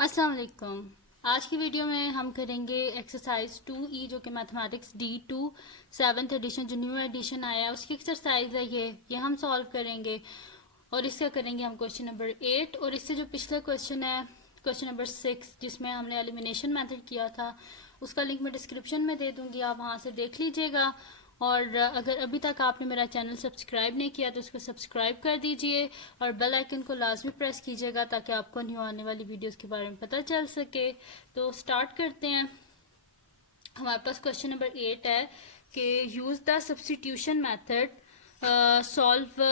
अस्सलाम वालेकुम। आज की वीडियो में हम करेंगे एक्सरसाइज 2E जो कि मैथमेटिक्स D2 7th एडिशन जो न्यू एडिशन आया है उसकी एक्सरसाइज है। ये हम सॉल्व करेंगे और इससे करेंगे हम क्वेश्चन नंबर 8 और इससे जो पिछला क्वेश्चन है क्वेश्चन नंबर 6 जिसमें हमने एलिमिनेशन मेथड किया था उसका लिंक मैं डिस्क्रिप्शन में दे दूंगी, आप वहां से देख लीजिएगा। और अगर अभी तक आपने मेरा चैनल सब्सक्राइब नहीं किया तो उसको सब्सक्राइब कर दीजिए और बेल आइकन को लाजमी प्रेस कीजिएगा ताकि आपको न्यू आने वाली वीडियोस के बारे में पता चल सके। तो स्टार्ट करते हैं। हमारे पास क्वेश्चन नंबर 8 है कि use the substitution method solve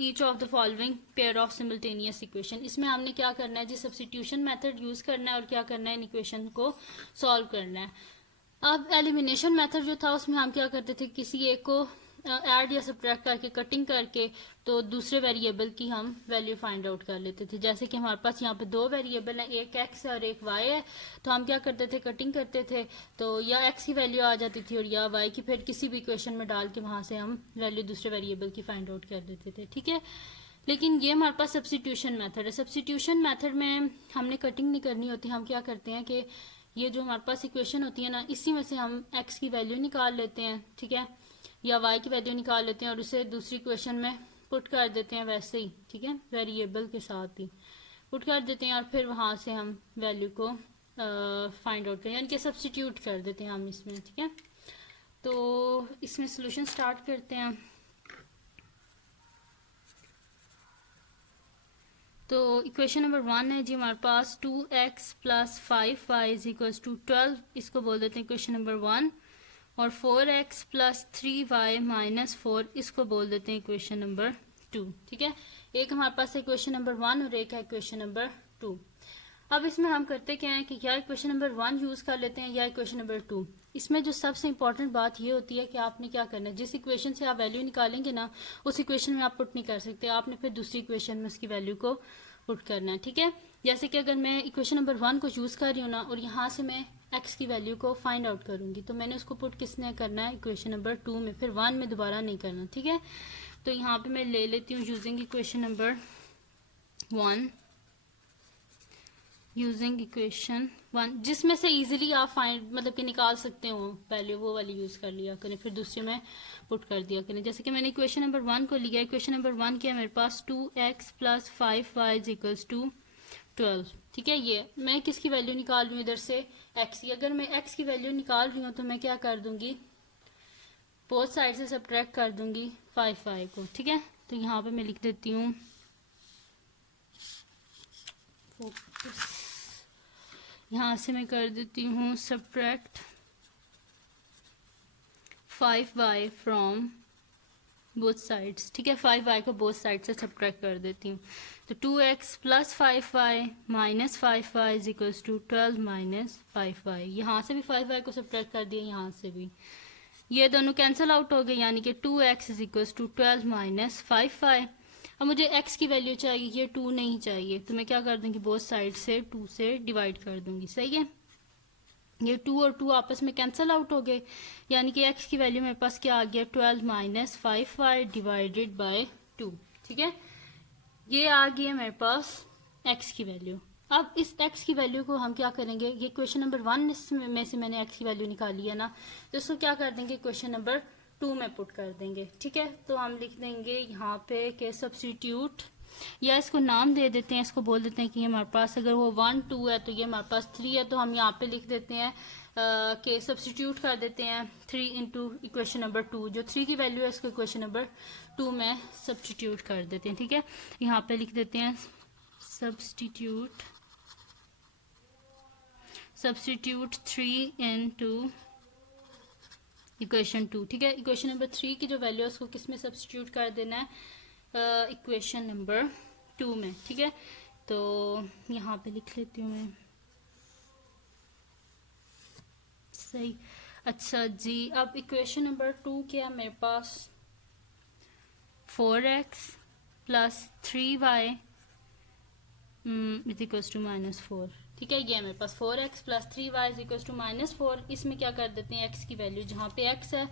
each of the following pair of simultaneous equation. इसमें हमने क्या करना है जी, सब्सटीट्यूशन मेथड यूज करना है और क्या करना है, इन इक्वेशन को सॉल्व करना है। अब एलिमिनेशन मेथड जो था उसमें हम क्या करते थे, किसी एक को ऐड या सब्ट्रैक्ट करके कटिंग करके तो दूसरे वेरिएबल की हम वैल्यू फाइंड आउट कर लेते थे। जैसे कि हमारे पास यहाँ पे दो वेरिएबल हैं, एक एक्स है और एक वाई है, तो हम क्या करते थे, कटिंग करते थे तो या एक्स की वैल्यू आ जाती थी और या वाई की, फिर किसी भी इक्वेशन में डाल के वहां से हम वैल्यू दूसरे वेरिएबल की फाइंड आउट कर देते थे। ठीक है, लेकिन ये हमारे पास सब्सटीट्यूशन मेथड है। सब्सटीट्यूशन मेथड में हमने कटिंग नहीं करनी होती, हम क्या करते हैं कि ये जो हमारे पास इक्वेशन होती है ना, इसी में से हम एक्स की वैल्यू निकाल लेते हैं, ठीक है, या वाई की वैल्यू निकाल लेते हैं और उसे दूसरी इक्वेशन में पुट कर देते हैं वैसे ही, ठीक है, वेरिएबल के साथ ही पुट कर देते हैं और फिर वहां से हम वैल्यू को फाइंड आउट करें, यानी कि सब्सटीट्यूट कर देते हैं हम इसमें। ठीक है, तो इसमें सोल्यूशन स्टार्ट करते हैं। तो इक्वेशन नंबर 1 है जी हमारे पास 2x plus 5y is equals to 12, इसको बोल देते हैं इक्वेशन नंबर 1। और 4x प्लस 3y माइनस 4 इसको बोल देते हैं इक्वेशन नंबर 2। ठीक है, एक हमारे पास है इक्वेशन नंबर 1 और एक है इक्वेशन नंबर 2। अब इसमें हम करते क्या है कि या इक्वेशन नंबर 1 यूज कर लेते हैं या इक्वेशन नंबर 2। इसमें जो सबसे इंपॉर्टेंट बात ये होती है कि आपने क्या करना है, जिस इक्वेशन से आप वैल्यू निकालेंगे ना उस इक्वेशन में आप पुट नहीं कर सकते, आपने फिर दूसरी इक्वेशन में उसकी वैल्यू को पुट करना है। ठीक है, जैसे कि अगर मैं इक्वेशन नंबर 1 को यूज कर रही हूँ ना और यहाँ से मैं एक्स की वैल्यू को फाइंड आउट करूंगी तो मैंने उसको पुट किसने करना है, इक्वेशन नंबर 2 में, फिर 1 में दोबारा नहीं करना। ठीक है, तो यहाँ पे मैं ले लेती हूँ using equation number 1, using equation 1 जिसमें से इजीली आप फाइंड मतलब कि निकाल सकते हो वैल्यू, वो वाली यूज कर लिया करें, फिर दूसरे में पुट कर दिया करें। जैसे कि मैंने इक्वेशन नंबर 1 को लिया, इक्वेशन नंबर 1 क्या है मेरे पास 2x plus 5y is equals to 12। ठीक है, ये मैं किसकी वैल्यू निकाल रही हूँ इधर से, x की। अगर मैं x की वैल्यू निकाल रही हूँ तो मैं क्या कर दूंगी, बोथ साइड से सब्ट्रैक्ट कर दूंगी 5y को। ठीक है, तो यहाँ पे मैं लिख देती हूँ यहाँ से मैं कर देती हूँ subtract 5y from both sides. ठीक है, 5y को बोथ साइड से सब्ट्रैक्ट कर देती हूँ, तो 2x plus 5y minus 5y is equals to 12 minus 5y। यहाँ से भी 5y को सब्ट्रैक्ट कर दिया, यहाँ से भी, ये दोनों कैंसिल आउट हो गए, यानी कि 2x is equals to 12 minus 5y। अब मुझे x की वैल्यू चाहिए, ये 2 नहीं चाहिए, तो मैं क्या कर दूंगी, बोथ साइड से 2 से डिवाइड कर दूंगी। सही है, ये 2 और 2 आपस में कैंसिल आउट हो गए, यानी कि x की वैल्यू मेरे पास क्या आ गया, 12 माइनस 5y डिवाइडेड बाय 2। ठीक है, ये आ गया मेरे पास x की वैल्यू। अब इस x की वैल्यू को हम क्या करेंगे, ये क्वेश्चन नंबर 1 में से मैंने x की वैल्यू निकाली है ना, तो इसको क्या कर देंगे, क्वेश्चन नंबर 2 में पुट कर देंगे। ठीक है, तो हम लिख देंगे यहाँ पे के सब्स्टिट्यूट, या इसको नाम दे देते हैं, इसको बोल देते हैं कि हमारे पास अगर वो 1 2 है तो ये हमारे पास 3 है, तो हम यहाँ पे लिख देते हैं कि सब्स्टिट्यूट कर देते हैं 3 इंटू इक्वेशन नंबर 2, जो 3 की वैल्यू है इसको इक्वेशन नंबर 2 में सब्स्टिट्यूट कर देते हैं। ठीक है, यहाँ पे लिख देते हैं सब्स्टिट्यूट 3 इंटू इक्वेशन 2। ठीक है, इक्वेशन नंबर 3 की जो वैल्यू है उसको किस में सब्स्टिट्यूट कर देना है, इक्वेशन नंबर 2 में। ठीक है, तो यहाँ पे लिख लेती हूँ मैं, सही। अच्छा जी, अब इक्वेशन नंबर 2 क्या है मेरे पास, 4x plus 3y is equals to minus 4। ठीक है, ये मेरे पास 4x plus 3y is equals to minus 4। इसमें क्या कर देते हैं, x की वैल्यू जहाँ पे x है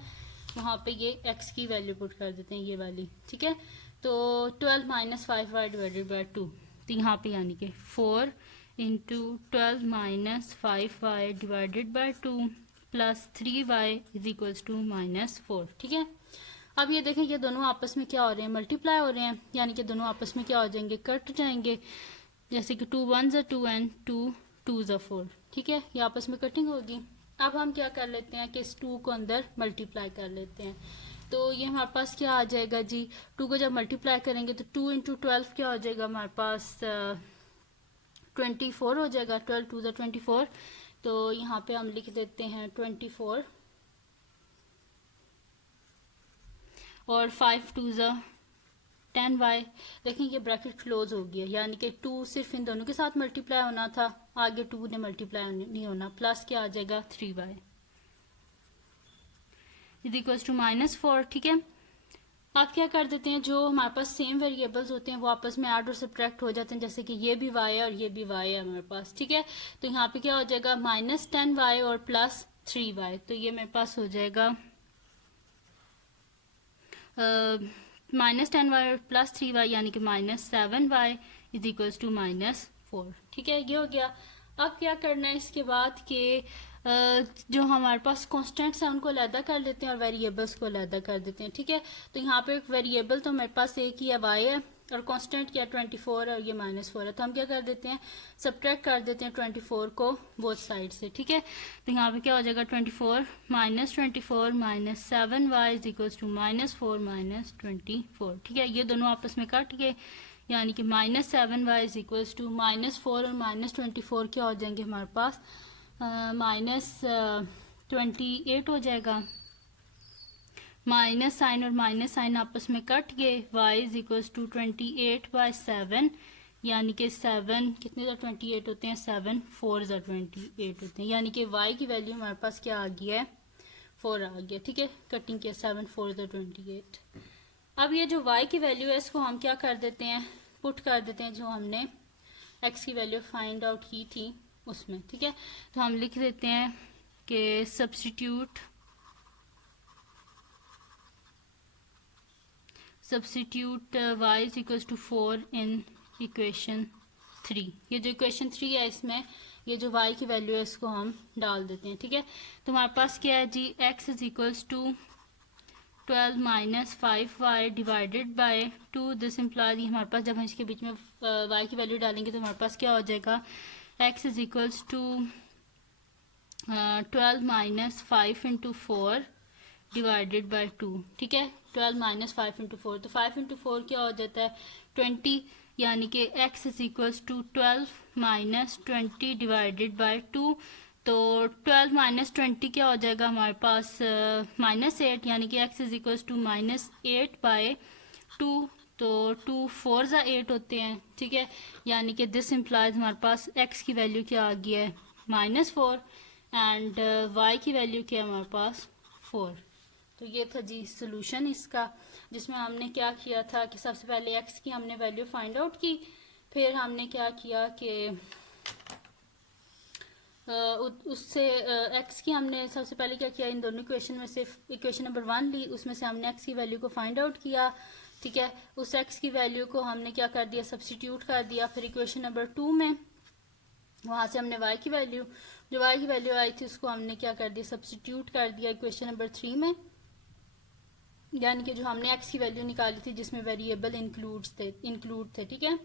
वहाँ पे ये x की वैल्यू पुट कर देते हैं, ये वाली। ठीक है, तो 12 माइनस 5y डिवाइडेड बाई 2, तो यहाँ पे यानी कि 4 into 12 minus 5y divided by 2 plus 3y is equals to -4। ठीक है, अब ये देखें ये दोनों आपस में क्या हो रहे हैं, मल्टीप्लाई हो रहे हैं, यानी कि दोनों आपस में क्या हो जाएंगे, कट जाएंगे। जैसे कि 2 1 ज़ा 2 एंड 2 2 ज़ा 4। ठीक है, ये आपस में कटिंग होगी। अब हम क्या कर लेते हैं कि इस 2 को अंदर मल्टीप्लाई कर लेते हैं। तो ये हमारे पास क्या आ जाएगा जी, 2 को जब मल्टीप्लाई करेंगे तो 2 इंटू 12 क्या हो जाएगा हमारे पास 24 हो जाएगा। 12 2 ज़ा 24, तो यहाँ पे हम लिख देते हैं 24 और 5 2 ज़ा 10y। देखें ये ब्रैकेट क्लोज हो गया, यानी कि 2 सिर्फ इन दोनों के साथ मल्टीप्लाई होना था, आगे 2 ने मल्टीप्लाई नहीं होना। प्लस क्या आ जाएगा 3y इज इक्वल टू -4। ठीक है, अब क्या कर देते हैं, जो हमारे पास सेम वेरिएबल्स होते हैं वो आपस में ऐड और सब्ट्रैक्ट हो जाते हैं। जैसे कि ये भी y है और ये भी y है हमारे पास। ठीक है, तो यहाँ पे क्या हो जाएगा -10y और प्लस 3y। तो ये मेरे पास हो जाएगा -10y और प्लस 3y यानी कि -7y इज इक्वल्स टू -4। ठीक है, ये हो गया। अब क्या करना है इसके बाद कि जो हमारे पास कॉन्स्टेंट्स हैं उनको अलहदा कर लेते हैं और वेरिएबल्स को अलहदा कर देते हैं। ठीक है, तो यहाँ पे एक वेरिएबल तो मेरे पास एक ही है y है और कांस्टेंट क्या 24 और ये -4 है। तो हम क्या कर देते हैं, सब्ट्रैक्ट कर देते हैं 24 को बोथ साइड से। ठीक है, तो यहाँ पे क्या हो जाएगा 24 -24 -7y इज इक्वल्स टू -4 -24। ठीक है, ये दोनों आपस में कट गए, यानी कि -7y इज इक्वल्स टू -4 और -24 क्या हो जाएंगे हमारे पास -28 हो जाएगा। माइनस साइन और माइनस साइन आपस में कट गए, y इज इक्वल्स टू 28/7 यानी कि 7 कितने ज़ा 28 होते हैं, 7 4 ज़ा 28 होते हैं, यानी कि y की वैल्यू हमारे पास क्या आ गया है 4 आ गया। ठीक है, कटिंग किया 7 4 ज़ा 28। अब ये जो y की वैल्यू है इसको हम क्या कर देते हैं, पुट कर देते हैं जो हमने x की वैल्यू फाइंड आउट की थी उसमें। ठीक है, तो हम लिख देते हैं कि substitute y is equals to 4 in equation 3। ये जो इक्वेशन 3 है इसमें ये जो y की वैल्यू है इसको हम डाल देते हैं। ठीक है, तो हमारे पास क्या है जी, x is equals to 12 minus 5y divided by 2। This implies हमारे पास जब हम इसके बीच में y की वैल्यू डालेंगे तो हमारे पास क्या हो जाएगा, x is equals to 12 minus 5 into 4 divided by 2। ठीक है, 12 माइनस 5 इंटू 4, तो 5 इंटू 4 क्या हो जाता है 20, यानी कि x is equals to 12 minus 20 divided by 2। तो 12 माइनस 20 क्या हो जाएगा हमारे पास -8, यानी कि x इज इक्वल्स टू -8/2। तो 2 4 ज़ा 8 होते हैं। ठीक है, यानी कि दिस इम्प्लाइज हमारे पास x की वैल्यू क्या आ गया है -4 एंड y की वैल्यू क्या है हमारे पास 4। तो ये था जी सोल्यूशन इसका, जिसमें हमने क्या किया था कि सबसे पहले x की हमने वैल्यू फाइंड आउट की, फिर हमने क्या किया कि उससे x की हमने सबसे पहले क्या किया, इन दोनों इक्वेशन में से इक्वेशन नंबर 1 ली, उसमें से हमने x की वैल्यू को फाइंड आउट किया। ठीक है, उस x की वैल्यू को हमने क्या कर दिया, सब्स्टिट्यूट कर दिया। फिर इक्वेशन नंबर 2 में वहां से हमने y की वैल्यू, जो y की वैल्यू आई थी उसको हमने क्या कर दिया, सब्स्टिट्यूट कर दिया इक्वेशन नंबर 3 में, यानी कि जो हमने x की वैल्यू निकाली थी जिसमें वेरिएबल इंक्लूड थे। ठीक है,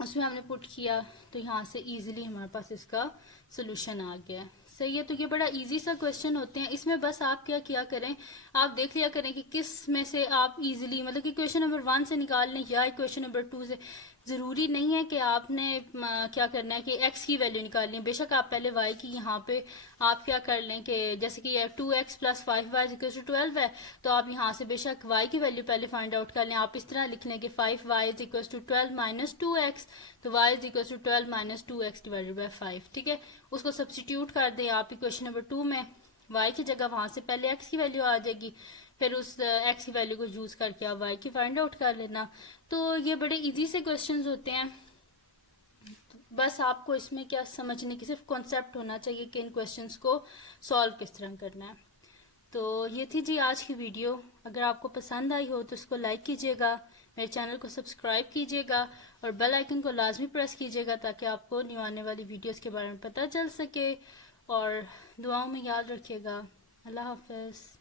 उसमें हमने पुट किया, तो यहाँ से इजीली हमारे पास इसका सोल्यूशन आ गया। सही है, तो ये बड़ा इजी सा क्वेश्चन होते हैं। इसमें बस आप क्या किया करें, आप देख लिया करें कि किस में से आप इजीली, मतलब कि क्वेश्चन नंबर 1 से निकाल लें या क्वेश्चन नंबर 2 से। ज़रूरी नहीं है कि आपने क्या करना है कि x की वैल्यू निकालनी है। बेशक आप पहले y की यहाँ पे आप क्या कर लें कि जैसे कि 2x plus 5y equal to 12 है, तो आप यहाँ से बेशक y की वैल्यू पहले फाइंड आउट कर लें। आप इस तरह लिख लें कि 5y is equal to 12 minus 2x, तो y is equal to 12 minus 2x divided by 5। ठीक है, उसको सब्स्टिट्यूट कर दें आप इक्वेशन नंबर 2 में, y की जगह वहां से पहले x की वैल्यू आ जाएगी, फिर उस x की वैल्यू को यूज करके आप y की फाइंड आउट कर लेना। तो ये बड़े इजी से क्वेश्चंस होते हैं, बस आपको इसमें क्या समझने की सिर्फ कॉन्सेप्ट होना चाहिए कि इन क्वेश्चंस को सॉल्व किस तरह करना है। तो ये थी जी आज की वीडियो। अगर आपको पसंद आई हो तो इसको लाइक कीजिएगा, मेरे चैनल को सब्सक्राइब कीजिएगा और बेल आइकन को लाजमी प्रेस कीजिएगा ताकि आपको न्यू आने वाली वीडियोस के बारे में पता चल सके। और दुआओं में याद रखिएगा। अल्लाह हाफ़िज़।